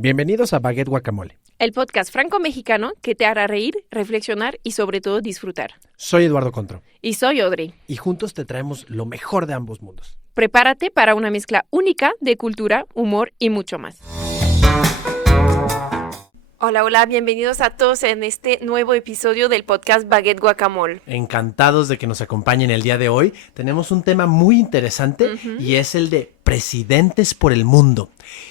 Bienvenidos a Baguette Guacamole, el podcast franco-mexicano que te hará reír, reflexionar y sobre todo disfrutar. Soy Eduardo Contro. Y soy Audrey. Y juntos te traemos lo mejor de ambos mundos. Prepárate para una mezcla única de cultura, humor y mucho más. Hola, bienvenidos a todos en este nuevo episodio del podcast Baguette Guacamole. Encantados de que nos acompañen el día de hoy. Tenemos un tema muy interesante y es el de presidentes por el mundo.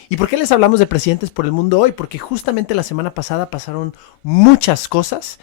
¿Y por qué les hablamos de presidentes por el mundo hoy? Porque justamente la semana pasada pasaron muchas cosas,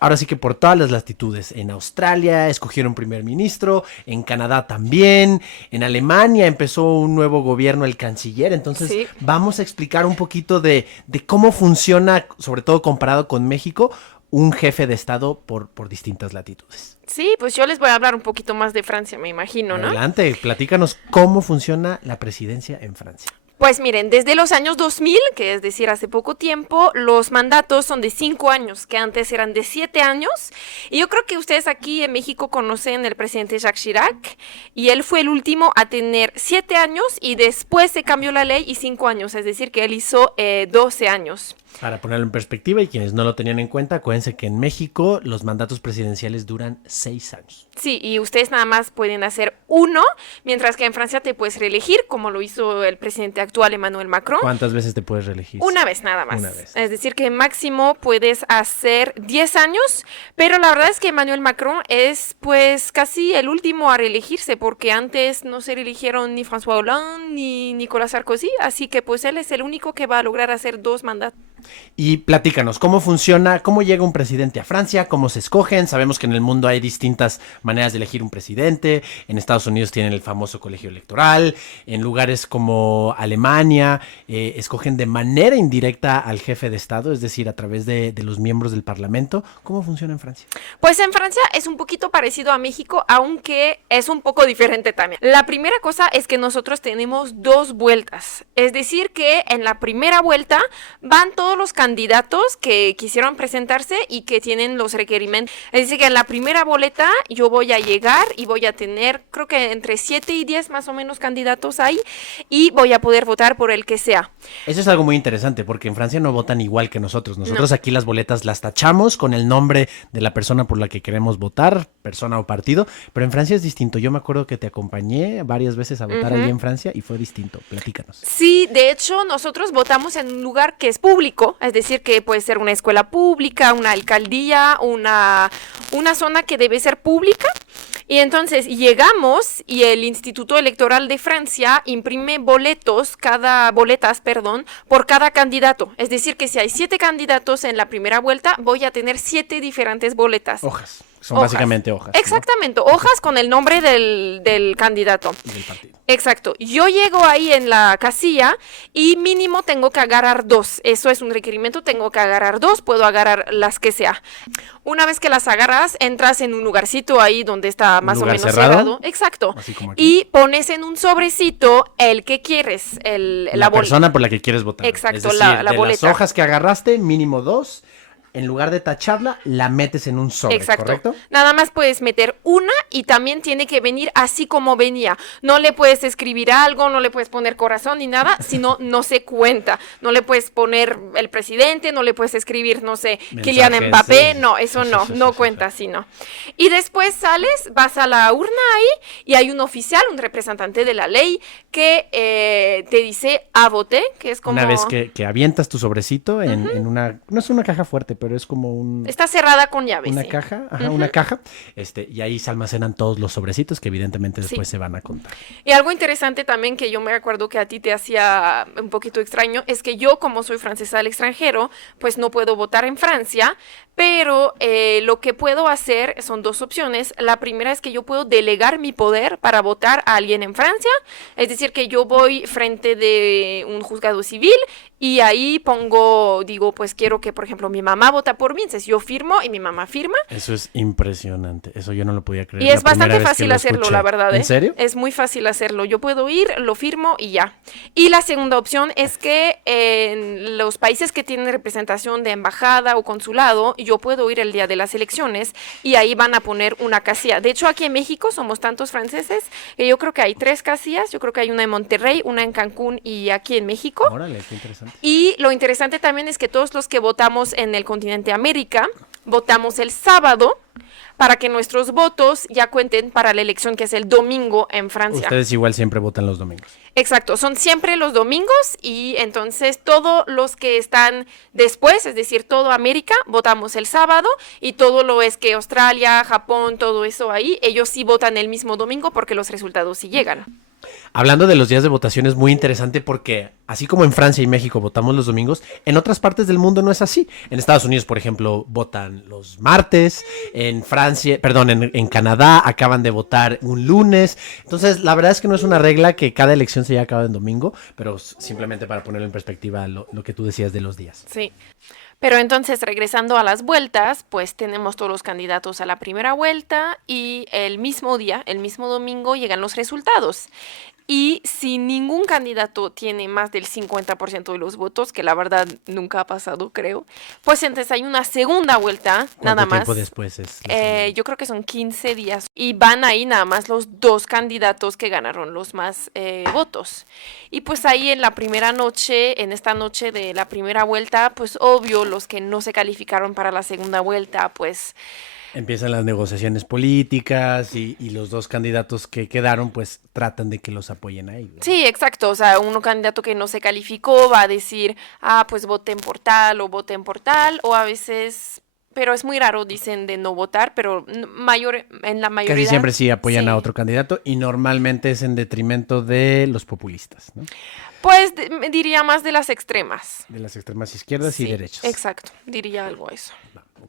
ahora sí que por todas las latitudes. En Australia escogieron primer ministro, en Canadá también, en Alemania empezó un nuevo gobierno, el canciller. Entonces sí, vamos a explicar un poquito de cómo funciona, sobre todo comparado con México, un jefe de Estado por distintas latitudes. Sí, pues yo les voy a hablar un poquito más de Francia, me imagino, ¿no? Adelante, platícanos cómo funciona la presidencia en Francia. Pues miren, desde los años 2000, que es decir, hace poco tiempo, los mandatos son de 5 años, que antes eran de 7 años. Y yo creo que ustedes aquí en México conocen el presidente Jacques Chirac, y él fue el último a tener 7 años y después se cambió la ley y 5 años, es decir, que él hizo 12 años. Para ponerlo en perspectiva y quienes no lo tenían en cuenta, acuérdense que en México los mandatos presidenciales duran 6 años. Sí, y ustedes nada más pueden hacer uno, mientras que en Francia te puedes reelegir, como lo hizo el presidente actual Emmanuel Macron. ¿Cuántas veces te puedes reelegir? Una vez nada más. Una vez. Es decir, que máximo puedes hacer 10 años, pero la verdad es que Emmanuel Macron es pues casi el último a reelegirse, porque antes no se reeligieron ni François Hollande ni Nicolas Sarkozy, así que pues él es el único que va a lograr hacer 2 mandatos. Y platícanos, ¿cómo funciona? ¿Cómo llega un presidente a Francia? ¿Cómo se escogen? Sabemos que en el mundo hay distintas maneras de elegir un presidente. En Estados Unidos tienen el famoso colegio electoral. En lugares como Alemania escogen de manera indirecta al jefe de Estado, es decir, a través de los miembros del Parlamento. ¿Cómo funciona en Francia? Pues en Francia es un poquito parecido a México, aunque es un poco diferente también. La primera cosa es que nosotros tenemos 2 vueltas. Es decir, que en la primera vuelta van todos los candidatos que quisieron presentarse y que tienen los requerimientos. Es decir, que en la primera boleta yo voy a llegar y voy a tener, creo que entre 7 y 10 más o menos candidatos ahí, y voy a poder votar por el que sea. Eso es algo muy interesante, porque en Francia no votan igual que nosotros. Nosotros aquí las boletas las tachamos con el nombre de la persona por la que queremos votar, persona o partido, pero en Francia es distinto. Yo me acuerdo que te acompañé varias veces a votar ahí en Francia y fue distinto. Platícanos. Sí, de hecho, nosotros votamos en un lugar que es público, es decir, que puede ser una escuela pública, una alcaldía, una zona que debe ser pública. Y entonces llegamos y el Instituto Electoral de Francia imprime boletas por cada candidato. Es decir, que si hay 7 candidatos en la primera vuelta, voy a tener 7 diferentes boletas. Hojas. Son básicamente hojas. Exactamente, ¿no? Hojas con el nombre del candidato. Del partido. Exacto. Yo llego ahí en la casilla y mínimo tengo que agarrar 2. Eso es un requerimiento, tengo que agarrar 2, puedo agarrar las que sea. Una vez que las agarras, entras en un lugarcito ahí donde está más o menos cerrado. Exacto. Así como aquí. Y pones en un sobrecito el que quieres, la persona por la que quieres votar. Exacto, es decir, la de boleta. Las hojas que agarraste, mínimo 2. En lugar de tacharla, la metes en un sobre, exacto. ¿Correcto? Nada más puedes meter una y también tiene que venir así como venía. No le puedes escribir algo, no le puedes poner corazón ni nada, sino no se cuenta. No le puedes poner el presidente, no le puedes escribir, no sé, Kylian Mbappé, sí. No, eso no cuenta así, no. Y después sales, vas a la urna ahí y hay un oficial, un representante de la ley que te dice a voté, que es como... Una vez que avientas tu sobrecito en una... No es una caja fuerte, pero es como un... Está cerrada con llave, Una sí. caja, una caja, y ahí se almacenan todos los sobrecitos que evidentemente después se van a contar. Y algo interesante también que yo me acuerdo que a ti te hacía un poquito extraño, es que yo, como soy francesa al extranjero, pues no puedo votar en Francia, pero lo que puedo hacer son 2 opciones. La primera es que yo puedo delegar mi poder para votar a alguien en Francia, es decir, que yo voy frente de un juzgado civil y ahí digo, pues quiero que, por ejemplo, mi mamá vota por mí. Entonces yo firmo y mi mamá firma. Eso es impresionante. Eso yo no lo podía creer. Y es bastante fácil hacerlo, la verdad. ¿En serio? Es muy fácil hacerlo. Yo puedo ir, lo firmo y ya. Y la segunda opción es que en los países que tienen representación de embajada o consulado, yo puedo ir el día de las elecciones y ahí van a poner una casilla. De hecho, aquí en México somos tantos franceses que yo creo que hay 3 casillas. Yo creo que hay una en Monterrey, una en Cancún y aquí en México. Órale, qué interesante. Y lo interesante también es que todos los que votamos en el continente América, votamos el sábado para que nuestros votos ya cuenten para la elección que es el domingo en Francia. Ustedes igual siempre votan los domingos. Exacto, son siempre los domingos y entonces todos los que están después, es decir, todo América, votamos el sábado y todo lo es que Australia, Japón, todo eso ahí, ellos sí votan el mismo domingo porque los resultados sí llegan. Hablando de los días de votación es muy interesante porque así como en Francia y México votamos los domingos, en otras partes del mundo no es así. En Estados Unidos, por ejemplo, votan los martes, en Canadá acaban de votar un lunes. Entonces, la verdad es que no es una regla que cada elección se haya acabado en domingo, pero simplemente para ponerlo en perspectiva lo que tú decías de los días. Sí. Pero entonces, regresando a las vueltas, pues tenemos todos los candidatos a la primera vuelta y el mismo día, el mismo domingo, llegan los resultados. Y si ningún candidato tiene más del 50% de los votos, que la verdad nunca ha pasado, creo, pues entonces hay una segunda vuelta, nada más. ¿Cuánto tiempo después es? Yo creo que son 15 días. Y van ahí nada más los 2 candidatos que ganaron los más votos. Y pues ahí en la primera noche, en esta noche de la primera vuelta, pues obvio, los que no se calificaron para la segunda vuelta, pues... Empiezan las negociaciones políticas y los 2 candidatos que quedaron pues tratan de que los apoyen ahí, ¿no? Sí, exacto. O sea, un candidato que no se calificó va a decir, pues voten por tal o voten por tal, o a veces... Pero es muy raro, dicen, de no votar, pero en la mayoría... Casi siempre sí apoyan sí. a otro candidato y normalmente es en detrimento de los populistas, ¿no? Pues diría más de las extremas. De las extremas izquierdas y derechas. Exacto, diría algo eso.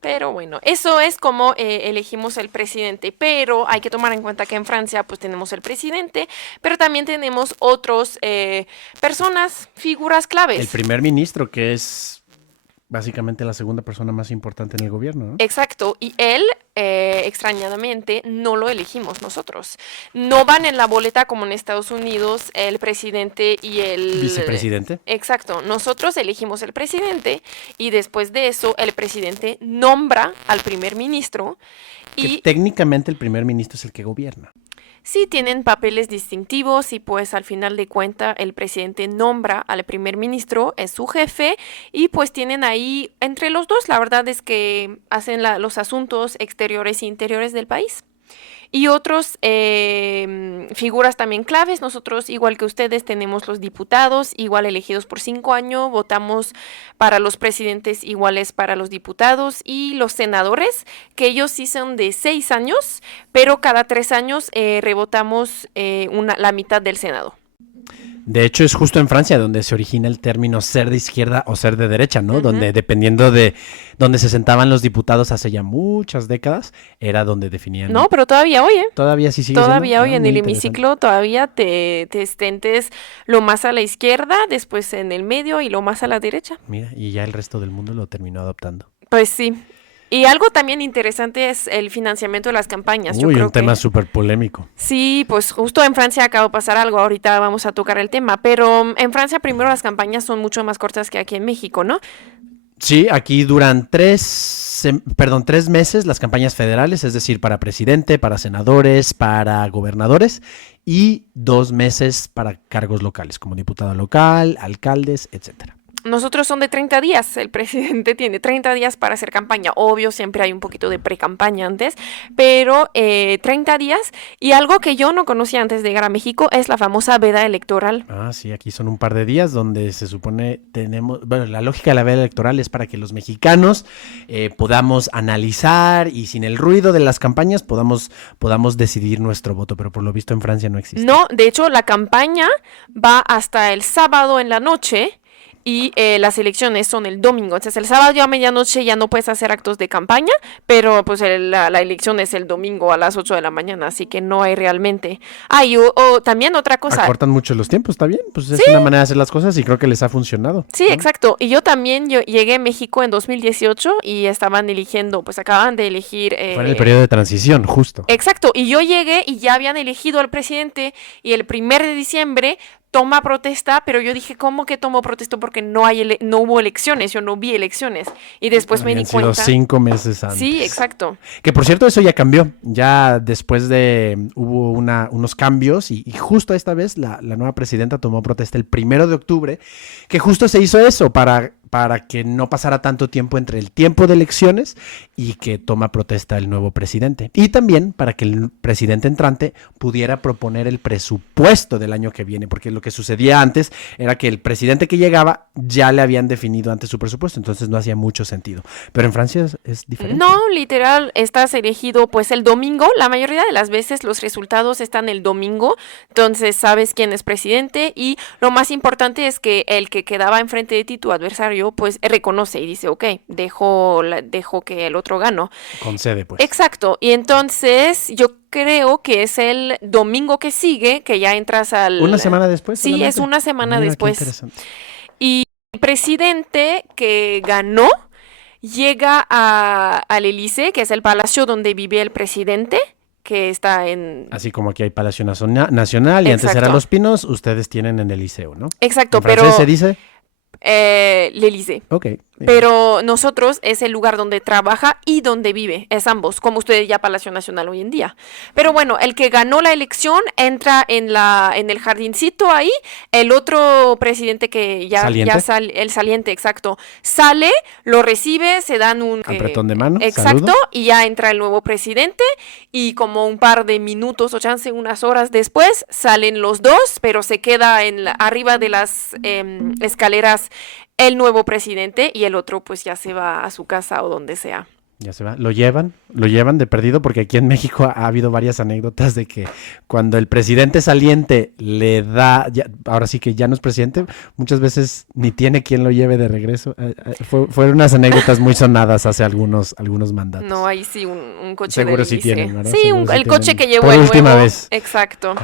Pero bueno, eso es como elegimos el presidente, pero hay que tomar en cuenta que en Francia pues tenemos el presidente, pero también tenemos otros personas, figuras claves. El primer ministro, que es básicamente la segunda persona más importante en el gobierno, ¿no? Exacto, y él, extrañadamente, no lo elegimos nosotros. No van en la boleta como en Estados Unidos el presidente y el... ¿Vicepresidente? Exacto, nosotros elegimos el presidente y después de eso el presidente nombra al primer ministro y... Que técnicamente el primer ministro es el que gobierna. Sí, tienen papeles distintivos y pues al final de cuentas el presidente nombra al primer ministro, es su jefe y pues tienen ahí entre los dos, la verdad es que hacen los asuntos exteriores e interiores del país. Y otros figuras también claves, nosotros igual que ustedes tenemos los diputados, igual elegidos por 5 años, votamos para los presidentes iguales para los diputados y los senadores, que ellos sí son de 6 años, pero cada 3 años revotamos la mitad del Senado. De hecho, es justo en Francia donde se origina el término ser de izquierda o ser de derecha, ¿no? Donde dependiendo de donde se sentaban los diputados hace ya muchas décadas, era donde definían. No, pero todavía hoy, ¿eh? Todavía sí sigue Todavía siendo, hoy en muy el interesante. hemiciclo todavía te estentes lo más a la izquierda, después en el medio y lo más a la derecha. Mira, y ya el resto del mundo lo terminó adoptando. Pues sí. Y algo también interesante es el financiamiento de las campañas. Yo Uy, creo un tema que súper polémico. sí, pues justo en Francia acaba de pasar algo, ahorita vamos a tocar el tema, pero en Francia primero las campañas son mucho más cortas que aquí en México, ¿no? Sí, aquí duran 3 meses las campañas federales, es decir, para presidente, para senadores, para gobernadores, y 2 meses para cargos locales, como diputado local, alcaldes, etcétera. Nosotros son de 30 días, el presidente tiene 30 días para hacer campaña, obvio siempre hay un poquito de pre-campaña antes, pero 30 días y algo que yo no conocía antes de llegar a México es la famosa veda electoral. Ah, sí, aquí son un par de días donde se supone la lógica de la veda electoral es para que los mexicanos podamos analizar y sin el ruido de las campañas podamos decidir nuestro voto, pero por lo visto en Francia no existe. No, de hecho la campaña va hasta el sábado en la noche. y las elecciones son el domingo. Entonces el sábado ya a medianoche ya no puedes hacer actos de campaña, pero pues la elección es el domingo a las 8 de la mañana, así que no hay realmente. Y también otra cosa. Acortan mucho los tiempos, está bien, pues es Sí. una manera de hacer las cosas y creo que les ha funcionado. Sí, ¿no? exacto. Y yo llegué a México en 2018 y estaban eligiendo, pues acaban de elegir... Fue en el periodo de transición, justo. Exacto, y yo llegué y ya habían elegido al presidente y el 1 de diciembre toma protesta, pero yo dije, ¿cómo que tomó protesta? Porque no hubo elecciones, yo no vi elecciones. Y después me di Habían sido cuenta. 5 meses antes. Sí, exacto. Que por cierto, eso ya cambió. Ya después hubo unos cambios y justo esta vez la nueva presidenta tomó protesta el 1 de octubre, que justo se hizo eso para que no pasara tanto tiempo entre el tiempo de elecciones y que toma protesta el nuevo presidente. Y también para que el presidente entrante pudiera proponer el presupuesto del año que viene, porque lo que sucedía antes era que el presidente que llegaba ya le habían definido antes su presupuesto, entonces no hacía mucho sentido. Pero en Francia es diferente. No, literal, estás elegido pues el domingo. La mayoría de las veces los resultados están el domingo, entonces sabes quién es presidente y lo más importante es que el que quedaba enfrente de ti, tu adversario, pues reconoce y dice, ok, dejo que el otro ganó. Concede, pues. Exacto, y entonces yo creo que es el domingo que sigue, que ya entras al... ¿Una semana después? Sí, solamente? es una semana Mira, qué después. interesante. Y el presidente que ganó llega al Elysée, que es el palacio donde vive el presidente, que está en... Así como aquí hay Palacio Nacional y antes Exacto. eran Los Pinos, ustedes tienen en el Liceo, ¿no? Exacto, ¿En francés pero... se dice? L'Élysée. Ok. bien. Pero nosotros es el lugar donde trabaja y donde vive, es ambos, como ustedes ya Palacio Nacional hoy en día. Pero bueno, el que ganó la elección entra en el jardincito ahí, el otro presidente que ¿Saliente? el saliente, exacto, sale, lo recibe, se dan un... Apretón de mano, exacto, saludo. y ya entra el nuevo presidente y como un par de minutos o chance unas horas después salen los dos, pero se queda arriba de las escaleras el nuevo presidente y el otro pues ya se va a su casa o donde sea. Ya se va. Lo llevan de perdido porque aquí en México ha habido varias anécdotas de que cuando el presidente saliente le da, ahora sí que ya no es presidente, muchas veces ni tiene quien lo lleve de regreso. Fueron unas anécdotas muy sonadas hace algunos mandatos. No, ahí sí, un coche Seguro del sí Elysée. tienen, ¿verdad? Sí, Seguro sí el coche tienen. que llevó Por el última nuevo. vez. Exacto.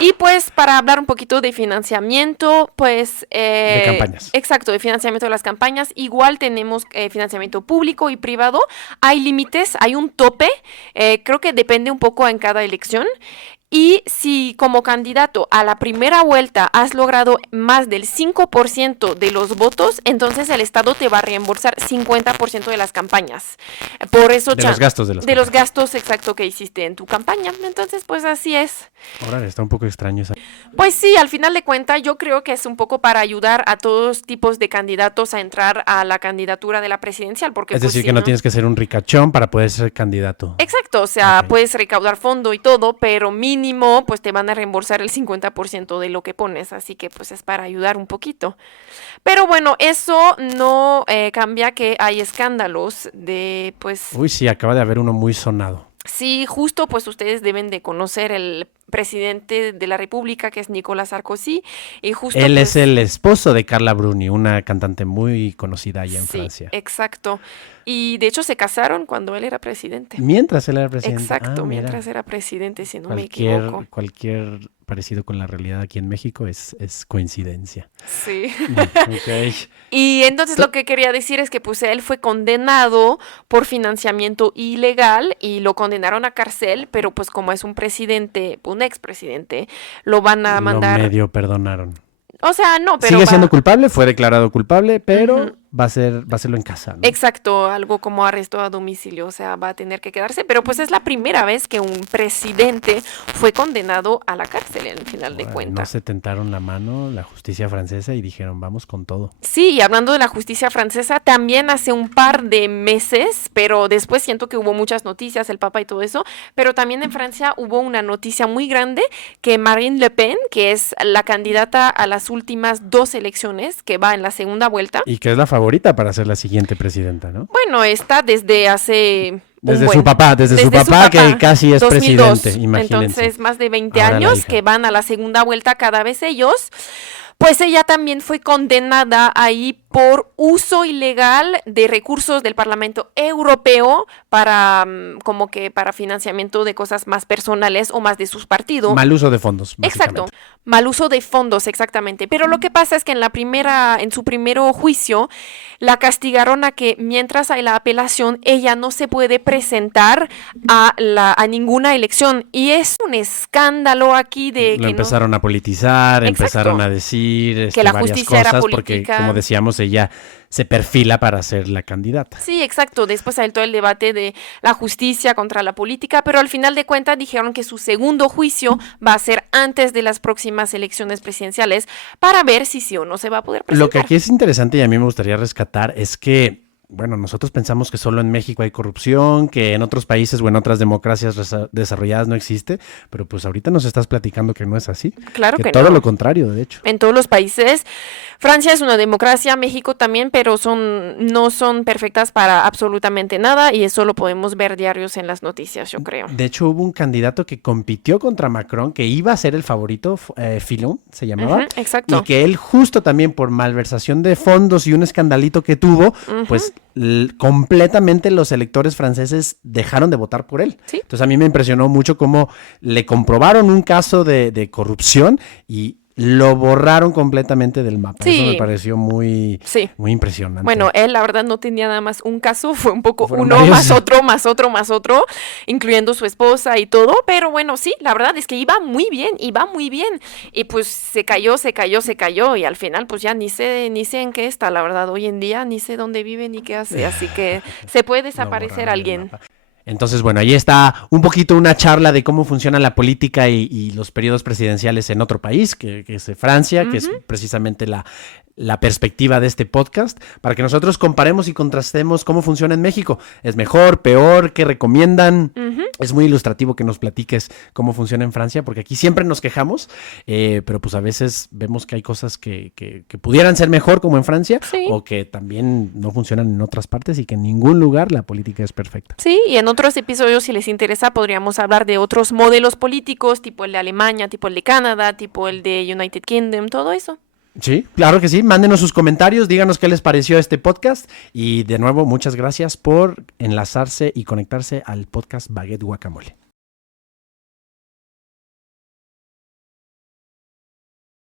Y pues para hablar un poquito de financiamiento, pues... de campañas. Exacto, de financiamiento de las campañas. Igual tenemos financiamiento público y privado. Hay límites, hay un tope, creo que depende un poco en cada elección. Y si como candidato a la primera vuelta has logrado más del 5% de los votos, entonces el Estado te va a reembolsar 50% de las campañas. Por eso De los gastos de las de los campañas. gastos exacto que hiciste en tu campaña. Entonces, pues así es. Ahora está un poco extraño esa. Pues sí, al final de cuentas yo creo que es un poco para ayudar a todos tipos de candidatos a entrar a la candidatura de la presidencial. Porque, Es pues, decir, si que no tienes que ser un ricachón para poder ser candidato. Exacto, o sea, Ok. puedes recaudar fondo y todo, pero mínimo pues te van a reembolsar el 50% de lo que pones, así que pues es para ayudar un poquito. Pero bueno, eso no cambia que hay escándalos de pues... Uy, sí, acaba de haber uno muy sonado. Sí, justo pues ustedes deben de conocer el presidente de la República, que es Nicolas Sarkozy, y justo Él pues, es el esposo de Carla Bruni, una cantante muy conocida allá en sí, Francia. exacto. Y de hecho se casaron cuando él era presidente. Mientras él era presidente. Exacto, Ah, mira. mientras era presidente, si no me equivoco. Cualquier parecido con la realidad aquí en México es coincidencia. Sí. Ok. Y entonces lo que quería decir es que pues él fue condenado por financiamiento ilegal y lo condenaron a cárcel, pero pues como es un presidente, un expresidente, lo van a mandar... Lo medio perdonaron. O sea, no, pero Sigue siendo culpable, fue declarado culpable, pero Ujú. va a hacerlo en casa, ¿no? Exacto, algo como arresto a domicilio, o sea, va a tener que quedarse, pero pues es la primera vez que un presidente fue condenado a la cárcel, en final de Órale, cuentas. No se tentaron la mano la justicia francesa y dijeron, vamos con todo. Sí, y hablando de la justicia francesa, también hace un par de meses, pero después siento que hubo muchas noticias, el Papa y todo eso, pero también en Francia hubo una noticia muy grande que Marine Le Pen, que es la candidata a las últimas 2 elecciones, que va en la segunda vuelta, Y que es la favorita para ser la siguiente presidenta, ¿no? bueno, está desde hace... Desde su papá que casi es 2002. presidente, imagínense. Entonces, más de 20 Ahora la años hija. que van a la segunda vuelta cada vez ellos, pues ella también fue condenada ahí por uso ilegal de recursos del Parlamento Europeo para como que para financiamiento de cosas más personales o más de sus partidos. Mal uso de fondos, básicamente. Exacto, mal uso de fondos, exactamente. Pero lo que pasa es que en su primero juicio, la castigaron a que mientras hay la apelación, ella no se puede presentar a ninguna elección. Y es un escándalo aquí de Lo que empezaron a politizar, Exacto. empezaron a decir Que la varias justicia era cosas, porque política. como decíamos, ella se perfila para ser la candidata. Sí, exacto. Después hay todo el debate de la justicia contra la política, pero al final de cuentas dijeron que su segundo juicio va a ser antes de las próximas elecciones presidenciales para ver si sí o no se va a poder presentar. Lo que aquí es interesante y a mí me gustaría rescatar es que, bueno, nosotros pensamos que solo en México hay corrupción, que en otros países o en otras democracias desarrolladas no existe, pero pues ahorita nos estás platicando que no es así. Claro que todo no. lo contrario, de hecho. En todos los países. Francia es una democracia, México también, pero no son perfectas para absolutamente nada y eso lo podemos ver diarios en las noticias, yo creo. De hecho, hubo un candidato que compitió contra Macron, que iba a ser el favorito, Fillon se llamaba, exacto. y que él justo también por malversación de fondos y un escandalito que tuvo, pues completamente los electores franceses dejaron de votar por él. ¿Sí? Entonces a mí me impresionó mucho cómo le comprobaron un caso de corrupción y lo borraron completamente del mapa. Sí. Eso me pareció muy impresionante. Bueno, él la verdad no tenía nada más un caso, fue un poco Fueron uno varios. más otro, incluyendo su esposa y todo, pero bueno, sí, la verdad es que iba muy bien, y pues se cayó, y al final pues ya ni sé en qué está, la verdad, hoy en día ni sé dónde vive ni qué hace, así que se puede desaparecer alguien. Entonces, bueno, ahí está un poquito una charla de cómo funciona la política y los periodos presidenciales en otro país, que es Francia, que es precisamente la perspectiva de este podcast, para que nosotros comparemos y contrastemos cómo funciona en México. ¿Es mejor, peor? ¿Qué recomiendan? Es muy ilustrativo que nos platiques cómo funciona en Francia, porque aquí siempre nos quejamos, pero pues a veces vemos que hay cosas que pudieran ser mejor como en Francia, Sí. o que también no funcionan en otras partes y que en ningún lugar la política es perfecta. Sí, y en otros episodios, si les interesa, podríamos hablar de otros modelos políticos, tipo el de Alemania, tipo el de Canadá, tipo el de United Kingdom, todo eso. Sí, claro que sí. Mándenos sus comentarios, díganos qué les pareció este podcast y de nuevo muchas gracias por enlazarse y conectarse al podcast Baguette Guacamole.